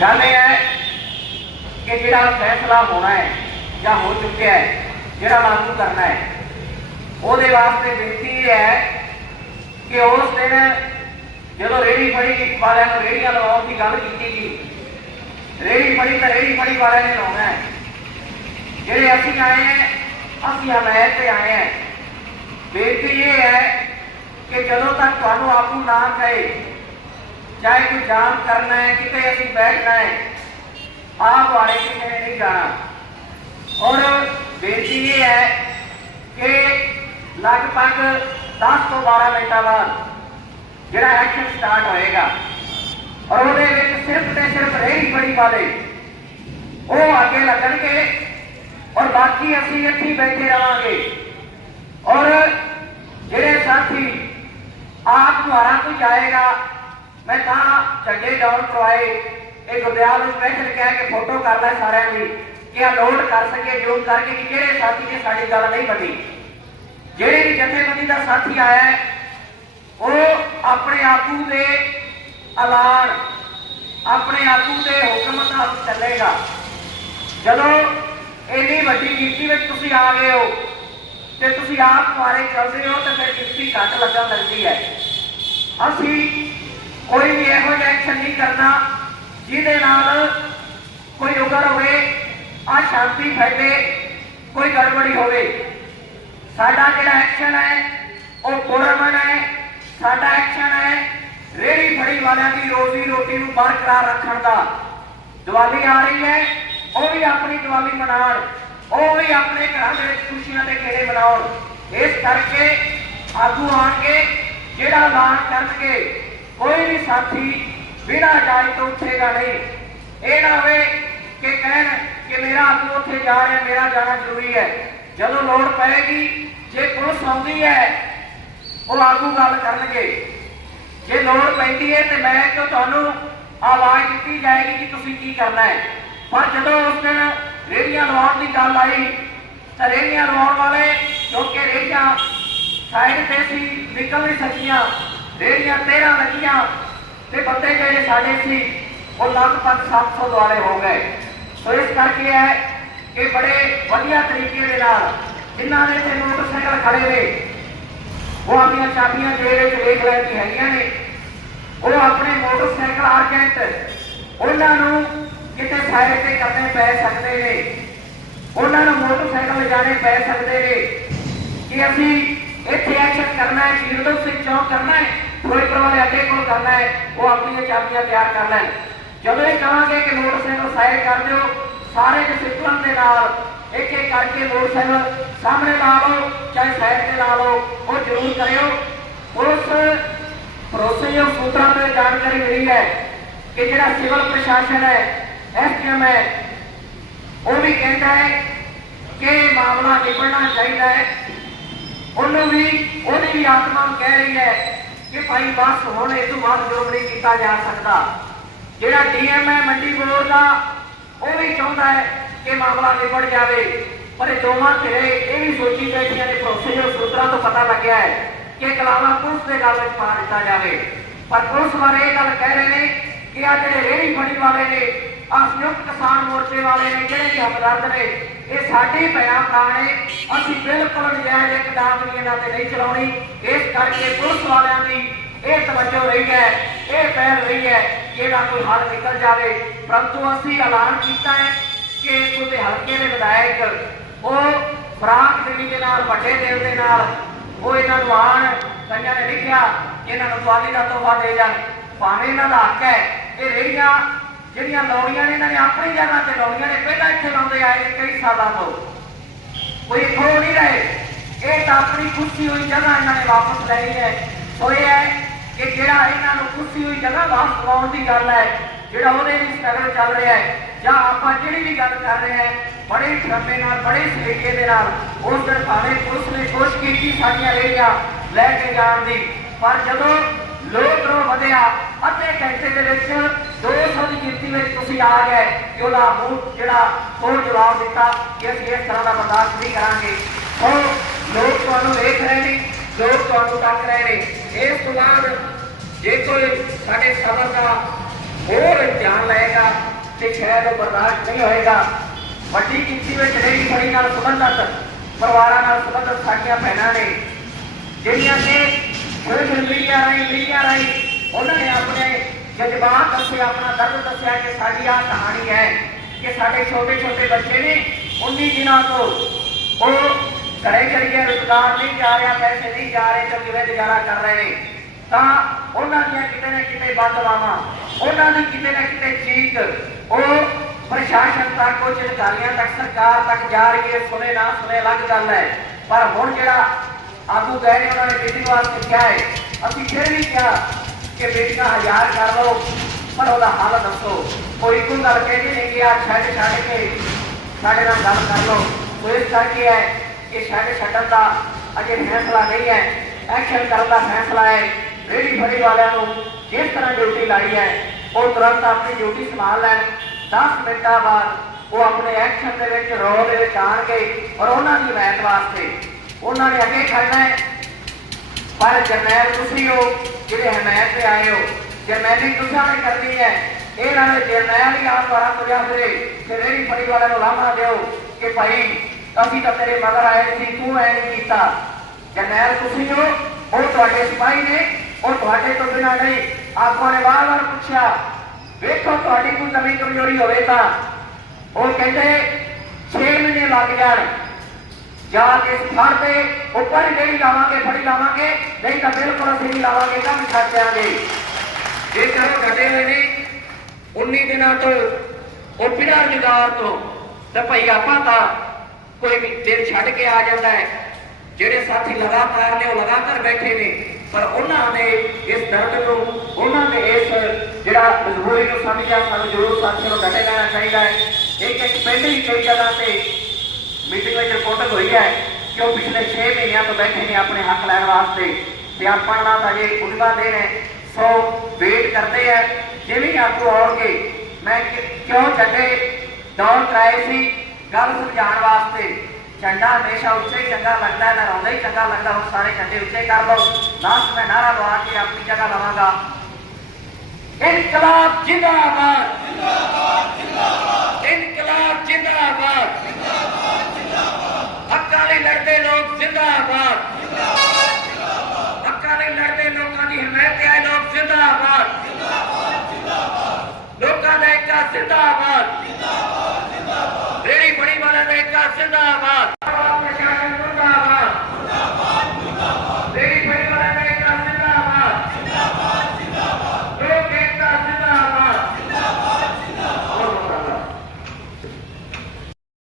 ਗੱਲ ਇਹ ਹੈ ਕਿ ਜਿਹੜਾ ਫੈਸਲਾ ਹੋਣਾ ਹੈ ਜਾਂ ਹੋ ਚੁੱਕਿਆ ਹੈ ਜਿਹੜਾ ਲਾਗੂ ਕਰਨਾ ਹੈ ਉਹਦੇ ਵਾਸਤੇ ਬੇਨਤੀ ਇਹ ਹੈ ਕਿ ਉਸ ਦਿਨ ਜਦੋਂ ਰੇੜੀ ਫੜੀ ਵਾਲਿਆਂ ਨੂੰ ਰੇੜੀਆਂ ਲਵਾਉਣ ਦੀ ਗੱਲ ਕੀਤੀ ਗਈ ਰੇੜੀ ਫੜੀ ਤਾਂ ਰੇੜੀ ਫੜੀ ਵਾਲਿਆਂ ਨੇ ਲਾਉਣਾ ਹੈ ਜਿਹੜੇ ਅਸੀਂ ਆਏ ਹਾਂ ਅਸੀਂ ਹਮਾਇਤ ਤੇ ਆਏ ਹਾਂ ਬੇਨਤੀ ਇਹ ਹੈ ਕਿ ਜਦੋਂ ਤੱਕ ਤੁਹਾਨੂੰ ਆਪੂ ਨਾ ਕਹੇ ਚਾਹੇ ਕੋਈ ਜਾਮ ਕਰਨਾ ਹੈ ਕਿਤੇ ਅਸੀਂ ਬੈਠਣਾ ਹੈ ਆਪ ਵਾਲੇ ਕਿਸੇ ਨੇ ਨਹੀਂ ਜਾਣਾ ਔਰ ਬੇਨਤੀ ਇਹ ਹੈ ਕਿ ਲਗਭਗ 10 ਤੋਂ 12 ਮਿੰਟਾਂ ਬਾਅਦ ਜਿਹੜਾ ਐਕਸ਼ਨ ਸਟਾਰਟ ਹੋਏਗਾ ਔਰ ਉਹਦੇ ਵਿੱਚ ਸਿਰਫ ਤੇ ਸਿਰਫ ਰੇਹੜੀ ਬੜੀ ਵਾਲੇ ਉਹ ਅੱਗੇ ਲੱਗਣਗੇ ਔਰ ਬਾਕੀ ਅਸੀਂ ਇੱਥੇ ਹੀ ਬੈਠੇ ਰਵਾਂਗੇ ਔਰ ਜਿਹੜੇ ਸਾਥੀ ਆਪ ਦੁਆਰਾ ਕੋਈ ਜਾਏਗਾ ਮੈਂ ਤਾਂ ਝੰਡੇ ਡਾਊਨ ਕਰਵਾਏ। ਇਹ ਗੁਰਦਿਆਲ ਨੂੰ ਸਪੈਸ਼ਲ ਕਹਿ ਕੇ ਫੋਟੋ ਕਰ ਲੈ ਸਾਰਿਆਂ ਦੀ ਕਿ ਆ ਲੋਡ ਕਰ ਸਕੇ ਜੂਮ ਕਰਕੇ ਕਿ ਕਿਹੜੇ ਸਾਥੀ ਨੇ ਸਾਡੀ ਗੱਲ ਨਹੀਂ ਮੰਨੀ। ਜਿਹੜੇ ਵੀ ਜਥੇਬੰਦੀ ਦਾ ਸਾਥੀ ਆਇਆ ਹੈ, ਉਹ ਆਪਣੇ ਆਗੂ ਦੇ ਐਲਾਨ, ਆਪਣੇ ਆਗੂ ਦੇ ਹੁਕਮ ਨਾਲ ਚੱਲੇਗਾ। ਜਦੋਂ ਇੰਨੀ ਵੱਡੀ ਗਿਣਤੀ ਵਿੱਚ ਤੁਸੀਂ ਆ ਗਏ ਹੋ ਤੇ ਤੁਸੀਂ ਆਪ ਮਾਰੇ ਚੱਲਦੇ ਹੋ, ਤਾਂ ਫਿਰ ਗਿਣਤੀ ਘੱਟ ਲੱਗਣ ਲੱਗਦੀ ਹੈ। ਅਸੀਂ ਕੋਈ ਵੀ ਇਹੋ ਜਿਹਾ ਐਕਸ਼ਨ ਨਹੀਂ ਕਰਨਾ ਜਿਹਦੇ ਨਾਲ ਕੋਈ ਉਗਰ ਹੋਵੇ ਆ ਸ਼ਾਂਤੀ ਫੈਲੇ, ਕੋਈ ਗੜਬੜੀ ਹੋਵੇ। ਸਾਡਾ ਜਿਹੜਾ ਐਕਸ਼ਨ ਹੈ, ਉਹ ਪੁਰਮਨ ਹੈ। ਸਾਡਾ ਐਕਸ਼ਨ ਹੈ, ਰੇੜੀ ਫੜੀ ਵਾਲਿਆਂ ਦੀ ਰੋਜ਼ੀ ਰੋਟੀ ਨੂੰ ਬਰਕਰਾਰ ਰੱਖਣ ਦਾ। ਦੀਵਾਲੀ ਆ ਰਹੀ ਹੈ, ਉਹ ਵੀ ਆਪਣੀ ਦੀਵਾਲੀ ਮਨਾਉਣ, ਉਹ ਵੀ ਆਪਣੇ ਘਰਾਂ ਦੇ ਵਿੱਚ ਖੁਸ਼ੀਆਂ ਦੇ ਖੇੜੇ ਮਨਾਉਣ। ਇਸ ਕਰਕੇ ਆਗੂ ਆਣਗੇ ਜਿਹੜਾ ਐਲਾਨ ਕਰਨਗੇ ਕੋਈ ਵੀ ਸਾਥੀ ਬਿਨਾਂ ਇਜਾਜ਼ਤ ਤੋਂ ਉੱਠੇਗਾ ਨਹੀਂ। ਇਹ ਨਾ ਹੋਵੇ ਕਿ ਕਹਿਣ ਕਿ ਮੇਰਾ ਆਗੂ ਉੱਥੇ ਜਾ ਰਿਹਾ, ਮੇਰਾ ਜਾਣਾ ਜ਼ਰੂਰੀ ਹੈ। ਜਦੋਂ ਲੋੜ ਪਏਗੀ, ਜੇ ਪੁਲਿਸ ਆਉਂਦੀ ਹੈ, ਉਹ ਆਗੂ ਗੱਲ ਕਰਨਗੇ। ਜੇ ਲੋੜ ਪੈਂਦੀ ਹੈ ਤੇ ਮੈਂ ਕਿ ਤੁਹਾਨੂੰ ਆਵਾਜ਼ ਦਿੱਤੀ ਜਾਏਗੀ ਕਿ ਤੁਸੀਂ ਕੀ ਕਰਨਾ ਹੈ। ਪਰ ਜਦੋਂ ਉਸ ਦਿਨ ਰੇੜੀਆਂ ਲਵਾਉਣ ਦੀ ਗੱਲ ਆਈ, ਤਾਂ ਰੇੜੀਆਂ ਲਵਾਉਣ ਵਾਲੇ ਕਿਉਂਕਿ ਰੇੜੀਆਂ ਸਾਈਡ ਤੇ ਸੀ ਨਿਕਲ ਨਹੀਂ ਸਕੀਆਂ ਰੇੜੀਆਂ 13 ਲੱਗੀਆਂ ਤੇ ਬੰਦੇ ਜਿਹੜੇ ਸਾਡੇ ਸੀ, ਉਹ ਲਗਭਗ 700 ਦੁਆਲੇ ਹੋ ਗਏ। ਸੋ ਇਸ ਕਰਕੇ ਹੈ ਕਿ ਬੜੇ ਵਧੀਆ ਤਰੀਕੇ ਦੇ ਨਾਲ ਜਿਨ੍ਹਾਂ ਦੇ ਤੇ ਮੋਟਰਸਾਈਕਲ ਖੜੇ ਨੇ, ਉਹ ਆਪਣੀਆਂ ਚਾਬੀਆਂ ਦੇ ਵਿੱਚ ਵੇਖ ਲੈ ਕੇ ਹੈਗੀਆਂ ਨੇ। ਉਹ ਆਪਣੇ ਮੋਟਰਸਾਈਕਲ ਆਰਜੈਂਟ, ਉਹਨਾਂ ਨੂੰ ਕਿਤੇ ਸਾਈਡ ਤੇ ਕਰਨੇ ਪੈ ਸਕਦੇ ਨੇ। ਉਹਨਾਂ ਨੂੰ ਮੋਟਰਸਾਈਕਲ ਲਿਜਾਣੇ ਪੈ ਸਕਦੇ ਨੇ ਕਿ ਅਸੀਂ ਇੱਥੇ ਐਕਸ਼ਨ ਕਰਨਾ ਹੈ ਸ਼ੀਰਦਮ ਸਿੰਘ ਚੌਕ ਕਰਨਾ ਹੈ। ਫਿਰੋਜ਼ਪੁਰ ਵਾਲੇ ਅੱਗੇ ਕੋਲ ਕਰਨਾ ਹੈ, ਉਹ ਆਪਣੀਆਂ ਚਾਬੀਆਂ ਤਿਆਰ ਕਰ ਲੈਣ ਜਦੋਂ ਇਹ ਕਹਾਂਗੇ ਕਿ ਮੋਟਰਸਾਈਕਲ ਸਾਈਡ ਕਰ ਦਿਓ, ਸਾਰੇ ਡਿਸਪਲਨ ਦੇ ਨਾਲ ਇੱਕ ਇੱਕ ਕਰਕੇ ਮੋਟਰਸਾਈਕਲ ਸਾਹਮਣੇ ਲਾ ਲਓ, ਚਾਹੇ ਸਾਈਡ ਤੇ ਲਾ ਲਓ, ਉਹ ਜ਼ਰੂਰ ਕਰਿਓ। ਉਸ ਭਰੋਸੇਯੋਗ ਸੂਤਰਾਂ ਤੋਂ ਜਾਣਕਾਰੀ ਮਿਲੀ ਹੈ ਕਿ ਜਿਹੜਾ ਸਿਵਲ ਪ੍ਰਸ਼ਾਸਨ ਹੈ, ਐਸਡੀਐਮ ਹੈ, ਉਹ ਵੀ ਕਹਿੰਦਾ ਹੈ ਕਿ ਮਾਮਲਾ ਨਿਬੜਨਾ ਚਾਹੀਦਾ ਹੈ। ਉਹਨੂੰ ਵੀ, ਉਹਦੀ ਵੀ ਆਤਮਾ ਕਹਿ ਰਹੀ ਹੈ ਕਿ ਭਾਈ ਬਸ ਹੁਣ ਇਹ ਤੋਂ ਬਾਅਦ ਜੋ ਨਹੀਂ ਕੀਤਾ ਜਾ ਸਕਦਾ। ਜਿਹੜਾ ਡੀਐਮ ਹੈ ਮੰਡੀ ਬੋਰਡ ਦਾ, ਉਹ ਵੀ ਚਾਹੁੰਦਾ ਹੈ ਕਿ ਮਾਮਲਾ ਨਿਬੜ ਜਾਵੇ। ਪਰ ਇਹ ਦੋਵਾਂ ਧਿਰੇ ਇਹ ਵੀ ਸੋਚੀ ਬੈਠੀਆਂ ਨੇ ਭਰੋਸੇਯੋਗ ਸੂਤਰਾਂ ਤੋਂ ਪਤਾ ਲੱਗਿਆ ਹੈ ਕਿ ਕਲਾਵਾ ਪੁਲਿਸ ਦੇ ਗੱਲ ਵਿੱਚ ਪਾ ਦਿੱਤਾ ਜਾਵੇ। ਪਰ ਪੁਲਿਸ ਵਾਲੇ ਇਹ ਗੱਲ ਕਹਿ ਰਹੇ ਨੇ ਕਿ ਆ ਜਿਹੜੇ ਰੇਹੜੀ ਫੜੀ ਵਾਲੇ ਨੇ ਆ ਸੰਯੁਕਤ ਕਿਸਾਨ ਮੋਰਚਾ ਵਾਲੇ ਨੇ ਜਿਹੜੇ ਹਮਦਰਦ ਨੇ ਇਹ ਸਾਡੇ ਭੈਣਾਂ ਭਰਾ ਨੇ। ਅਸੀਂ ਬਿਲਕੁਲ ਨਜਾਇਜ਼ ਇਕਦਾਮ ਵੀ ਇਹਨਾਂ ਤੇ ਨਹੀਂ ਚਲਾਉਣੀ। ਇਸ ਕਰਕੇ ਪੁਲਿਸ ਵਾਲਿਆਂ ਦੀ ਇਹ ਤਵੱਜੋ ਰਹੀ ਹੈ, ਇਹ ਪਹਿਲ ਰਹੀ ਹੈ ਇਹਦਾ ਕੋਈ ਹੱਲ ਨਿਕਲ ਜਾਵੇ। ਪਰੰਤੂ ਅਸੀਂ ਐਲਾਨ ਕੀਤਾ ਹੈ ਕਿ ਇੱਥੋਂ ਹਲਕੇ ਦੇ ਵਿਧਾਇਕ, ਉਹ ਫਰਾਕ ਦੇਵੀ ਦੇ ਨਾਲ, ਵੱਡੇ ਦੇਵ ਦੇ ਨਾਲ, ਉਹ ਇਹਨਾਂ ਨੂੰ ਆਣ ਕਈਆਂ ਨੇ ਲਿਖਿਆ ਇਹਨਾਂ ਨੂੰ ਦੀਵਾਲੀ ਦਾ ਤੋਹਫਾ ਦੇ ਜਾਣ। ਭਾਵੇਂ ਇਹਨਾਂ ਦਾ ਹੱਕ ਹੈ, ਇਹ ਰੇੜੀਆਂ ਜਿਹੜੀਆਂ ਲਾਉਣੀਆਂ ਨੇ ਇਹਨਾਂ ਨੇ ਆਪਣੀ ਜਗ੍ਹਾ ਤੇ ਲਾਉਣੀਆਂ ਨੇ, ਪਹਿਲਾਂ ਇੱਥੇ ਲਾਉਂਦੇ ਆਏ ਨੇ ਕਈ ਸਾਲਾਂ ਤੋਂ। ਕੋਈ ਖੋ ਨਹੀਂ ਰਹੇ। ਇਹ ਤਾਂ ਆਪਣੀ ਖੁਸ਼ੀ ਹੋਈ ਜਗ੍ਹਾ ਇਹਨਾਂ ਨੇ ਵਾਪਸ ਲੈਣੀ ਹੈ। ਸੋ ਇਹ ਹੈ ਕਿ ਜਿਹੜਾ ਇਹਨਾਂ ਨੂੰ ਖੁਸ਼ੀ ਹੋਈ ਜਗ੍ਹਾ ਵਾਪਸ ਲਾਉਣ ਦੀ ਗੱਲ ਹੈ, ਜਿਹੜਾ ਉਹਦੇ ਲਈ ਸਟਰਗਲ ਚੱਲ ਰਿਹਾ ਹੈ, ਜਾਂ ਆਪਾਂ ਜਿਹੜੀ ਵੀ ਗੱਲ ਕਰ ਰਹੇ ਹਾਂ, ਬੜੇ ਸ਼ਰਮੇ ਨਾਲ, ਬੜੇ ਸਲੀਕੇ ਦੇ ਨਾਲ, ਉਸ ਦਿਨ ਭਾਵੇਂ ਪੁਲਿਸ ਨੇ ਕੋਸ਼ਿਸ਼ ਕੀਤੀ ਸਾਡੀਆਂ ਰੇੜੀਆਂ ਲੈ ਕੇ ਜਾਣ ਦੀ, ਪਰ ਜਦੋਂ ਲੋਕ ਰੋ ਵਧਿਆ। ਅੱਧੇ ਘੰਟੇ ਦੇ ਵਿੱਚ 200 ਦੀ ਗਿਣਤੀ ਵਿੱਚ ਤੁਸੀਂ ਆ ਗਏ ਕਿ ਉਹਦਾ ਮੂੰਹ ਜਿਹੜਾ ਉਹ ਜਵਾਬ ਦਿੱਤਾ ਕਿ ਅਸੀਂ ਇਸ ਤਰ੍ਹਾਂ ਦਾ ਬਰਦਾਸ਼ਤ ਨਹੀਂ ਕਰਾਂਗੇ। ਉਹ ਲੋਕ ਤੁਹਾਨੂੰ ਵੇਖ ਰਹੇ ਨੇ, ਲੋਕ ਤੁਹਾਨੂੰ ਤੱਕ ਰਹੇ ਨੇ। ਇਸ ਤੋਂ ਬਾਅਦ ਜੇ ਕੋਈ ਸਾਡੇ ਸਬਰ ਦਾ ਹੋਰ ਧਿਆਨ ਲਏਗਾ ਤੇ ਸ਼ਾਇਦ ਉਹ ਬਰਦਾਸ਼ਤ ਨਹੀਂ ਹੋਏਗਾ। ਵੱਡੀ ਗਿਣਤੀ ਵਿੱਚ ਰੇਹੜੀ ਫੜੀ ਨਾਲ ਸੰਬੰਧਤ, ਪਰਿਵਾਰਾਂ ਨਾਲ ਸੰਬੰਧਤ ਸਾਡੀਆਂ ਭੈਣਾਂ ਨੇ, ਜਿਹੜੀਆਂ ਕਿ ਸੋਸ਼ਲ ਮੀਡੀਆ ਰਾਹੀਂ ਮੀਡੀਆ ਰਾਹੀਂ ਉਹਨਾਂ ਨੇ ਆਪਣੇ ਜਜ਼ਬਾਤ ਦੱਸੇ, ਆਪਣਾ ਦਰਦ ਦੱਸਿਆ ਕਿ ਸਾਡੀ ਆਹ ਕਹਾਣੀ ਹੈ ਕਿ ਸਾਡੇ ਛੋਟੇ ਛੋਟੇ ਬੱਚੇ ਨੇ 19 ਦਿਨਾਂ ਤੋਂ ਉਹ ਘਰੇ ਕਰੀਏ ਰੁਜ਼ਗਾਰ ਨਹੀਂ ਜਾ ਰਿਹਾ, ਪੈਸੇ ਨਹੀਂ ਜਾ ਰਹੇ ਤਾਂ ਕਿਵੇਂ ਗੁਜ਼ਾਰਾ ਕਰ ਰਹੇ ਨੇ। ਤਾਂ ਉਹਨਾਂ ਦੀਆਂ ਕਿਤੇ ਨਾ ਕਿਤੇ ਬਦਲਾਵਾਂ ਉਹਨਾਂ ਦੀ ਕਿਤੇ ਨਾ ਕਿਤੇ ਚੀਕ, ਉਹ ਪ੍ਰਸ਼ਾਸਨ ਤੱਕ, ਉਹ ਅਧਿਕਾਰੀਆਂ ਤੱਕ, ਸਰਕਾਰ ਤੱਕ ਜਾ ਰਹੀ ਹੈ, ਸੁਣੇ ਨਾ ਸੁਣੇ, ਅਲੱਗ ਗੱਲ ਹੈ। ਪਰ ਹੁਣ ਜਿਹੜਾ ਆਗੂ ਗਏ ਨੇ ਉਹਨਾਂ ਨੇ ਮੀਟਿੰਗ ਵਾਸਤੇ ਕਿਹਾ ਹੈ ਅਸੀਂ ਫਿਰ ਵੀ ਕਿਹਾ ਕਿ ਬੇਟੀ ਬੇਟੀਆਂ ਹਜ਼ਾਰ ਕਰ ਲਓ, ਪਰ ਉਹਦਾ ਹੱਲ ਦੱਸੋ। ਕੋਈ ਇੱਕੋ ਗੱਲ ਕਹਿੰਦੇ ਨਹੀਂ ਕਿ ਆ ਛੱਡ ਛੱਡ ਕੇ ਸਾਡੇ ਨਾਲ ਗੱਲ ਕਰ ਲਓ। ਕੋਈ ਇਸ ਕਰਕੇ ਹੈ ਕਿ ਛੱਡ ਛੱਡਣ ਦਾ ਅਜੇ ਫੈਸਲਾ ਨਹੀਂ ਹੈ। ਐਕਸ਼ਨ ਕਰਨ ਦਾ ਫੈਸਲਾ ਹੈ। ਰੇੜੀ ਫੜੀ ਵਾਲਿਆਂ ਨੂੰ ਜਿਸ ਤਰ੍ਹਾਂ ਡਿਊਟੀ ਲਾਈ ਹੈ, ਉਹ ਤੁਰੰਤ ਆਪਣੀ ਡਿਊਟੀ ਸੰਭਾਲ ਲੈਣ। 10 ਮਿੰਟਾਂ ਬਾਅਦ ਉਹ ਆਪਣੇ ਐਕਸ਼ਨ ਦੇ ਵਿੱਚ, ਰੋਹ ਦੇ ਵਿੱਚ ਆਣਗੇ ਔਰ ਉਹਨਾਂ ਦੀ ਹਮਾਇਤ ਵਾਸਤੇ ਉਹਨਾਂ ਨੇ ਅੱਗੇ ਖੜਨਾ ਹੈ। ਪਰ ਜਰਨੈਲ, ਤੁਸੀਂ ਹੋ ਜਿਹੜੇ ਹਮਾਇਤ ਤੇ ਆਏ ਹੋ, ਜਰਨੈਲੀ ਤੁਸੀਂ ਨੇ ਕਰਨੀ ਹੈ। ਇਹ ਨਾਲ ਜਰਨੈਲ ਹੀ ਆਪ ਵਾਰਾ ਤੁਰਿਆ ਫਿਰੇ। ਤੇ ਰੇੜੀ ਫੜੀ ਵਾਲਿਆਂ ਨੂੰ ਲਾਮਾ ਦਿਓ ਕਿ ਭਾਈ, ਅਸੀਂ ਤਾਂ ਤੇਰੇ ਮਗਰ ਆਏ ਸੀ, ਤੂੰ ਐ ਨਹੀਂ ਕੀਤਾ। ਜਰਨੈਲ, ਤੁਸੀਂ ਹੋ, ਉਹ ਤੁਹਾਡੇ ਸਿਪਾਹੀ ਨੇ, ਉਹ ਤੁਹਾਡੇ ਤੋਂ ਬਿਨਾਂ ਨਹੀਂ, ਆਪਾਂ ਨੇ ਵਾਰ-ਵਾਰ ਪੁੱਛਿਆ, ਵੇਖੋ ਤੁਹਾਡੀ ਕੋਈ ਨਵੀਂ ਕਮਜ਼ੋਰੀ ਹੋਵੇ ਤਾਂ। ਉਹ ਕਹਿੰਦੇ 6 ਮਹੀਨੇ ਲੱਗ ਜਾਣ। ਜਾ ਕੇ ਫੜ ਤੇ, ਉੱਪਰ ਜਿਹੜੀ ਲਾਵਾਂਗੇ, ਫੜੀ ਲਾਵਾਂਗੇ, ਨਹੀਂ ਤਾਂ ਬਿਲਕੁਲ ਅਸੀਂ ਨਹੀਂ ਲਾਵਾਂਗੇ ਕੰਮ ਛੱਡ ਦਿਆਂਗੇ। ਇਹ ਕਰੋ ਘਟੇ ਹੋਏ ਨੇ 19 ਦਿਨਾਂ ਤੋਂ, ਉਹ ਬਿਨਾਂ ਰੁਜ਼ਗਾਰ ਤੋਂ, ਤੇ ਭਈ ਆਪਾਂ ਤਾਂ ਕੋਈ ਵੀ ਦਿਨ ਛੱਡ ਕੇ ਆ ਜਾਂਦਾ ਹੈ। ਜਿਹੜੇ ਸਾਥੀ ਲਗਾਤਾਰ ਨੇ, ਉਹ ਲਗਾਤਾਰ ਬੈਠੇ ਨੇ, ਪਰ ਉਹਨਾਂ ਨੇ ਇਸ ਦਰਦ ਨੂੰ, ਉਹਨਾਂ ਨੇ ਇਸ ਜਿਹੜਾ ਮਜਬੂਰੀ ਨੂੰ ਸਮਝਿਆ, ਸਾਨੂੰ ਜ਼ਰੂਰ ਸਾਥੀਆਂ ਨੂੰ ਘਟੇ ਲੈਣਾ ਚਾਹੀਦਾ ਹੈ। ਇੱਕ ਇੱਕ ਪਿੰਡ ਹੀ ਕਈ ਜਗ੍ਹਾ ਤੇ ਮੀਟਿੰਗ ਵਿੱਚ ਰਿਪੋਰਟ ਹੋਈ ਹੈ ਕਿ ਉਹ ਪਿਛਲੇ 6 ਮਹੀਨਿਆਂ ਤੋਂ ਬੈਠੇ ਨੇ ਆਪਣੇ ਹੱਕ ਲੈਣ ਵਾਸਤੇ। ਤੇ ਆਪਾਂ ਨਾਲ ਤਾਂ ਜੇ ਉਲਵਾ ਦੇ ਨੇ ਸੋ ਵੇਟ ਕਰਦੇ ਆ। ਜਿਵੇਂ ਆਪੂ ਆਉਣਗੇ ਮੈਂ ਕਿਉਂ ਛੱਡੇ ਦੌੜ ਕਰਾਏ ਸੀ? ਗੱਲ ਸਮਝਾਉਣ ਵਾਸਤੇ। ਝੰਡਾ ਹਮੇਸ਼ਾ ਉੱਚੇ ਹੀ ਚੰਗਾ ਲੱਗਦਾ ਹੈ ਲਹਿਰਾਉਂਦਾ ਹੀ ਚੰਗਾ ਲੱਗਦਾ ਹੁਣ ਸਾਰੇ ਝੰਡੇ ਉੱਚੇ ਕਰ ਲਓ। ਲਾਸਟ ਮੈਂ ਨਾਰਾ ਲਵਾ ਕੇ ਆਪਣੀ ਜਗ੍ਹਾ ਲਵਾਂਗਾ। ਇਨਕਲਾਬ ਜਿੰਦਾਬਾਦ। ਜਿੰਦਾਬਾਦ ਜਿੰਦਾਬਾਦ। ਇਨਕਲਾਬ ਜਿੰਦਾਬਾਦ। ਜਿੰਦਾਬਾਦ। ਜਿੰਦਾਬਾਦ ਹੱਕਾਂ ਲਈ ਲੜਦੇ ਲੋਕਾਂ ਦੀ ਹਮਾਇਤ ਆਏ ਲੋਕ ਜਿੰਦਾਬਾਦ। ਜਿੰਦਾਬਾਦ ਲੋਕਾਂ ਦਾ ਇੱਕਾ ਜਿੰਦਾਬਾਦ। ਜਿੰਦਾਬਾਦ ਜਿੰਦਾਬਾਦ ਬੜੀ ਵਾਲਾ ਦਾ ਇੱਕਾ ਜਿੰਦਾਬਾਦ।